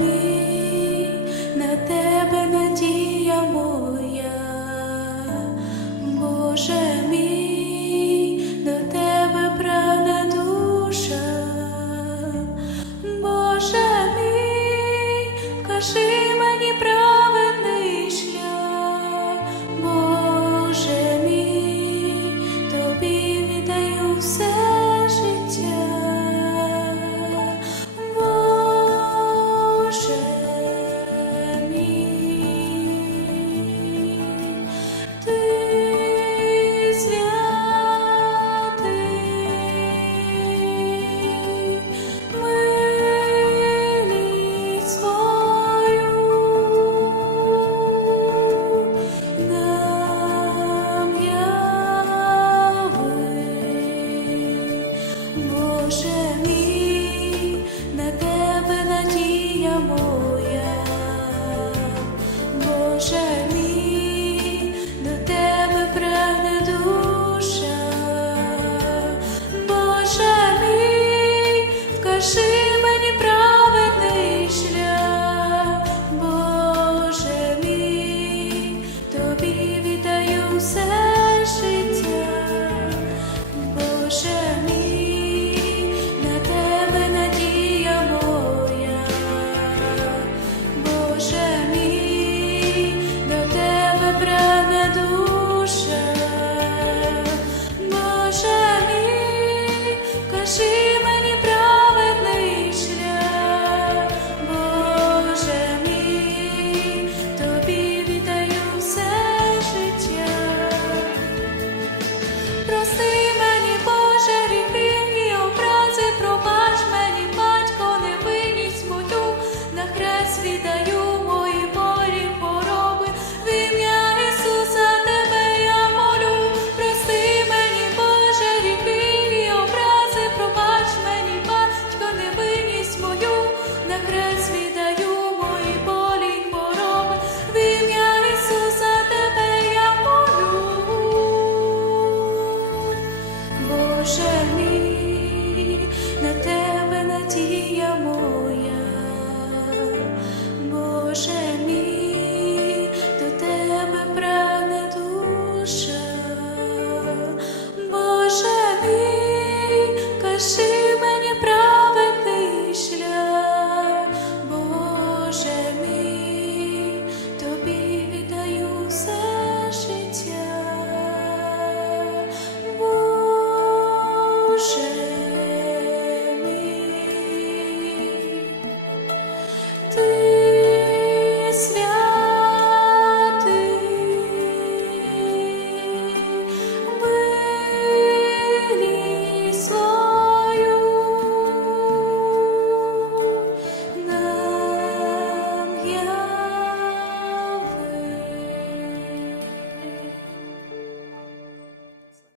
Боже на тебе надія моя, Боже мій, до тебе душа, Боже мій, кажи мені правду.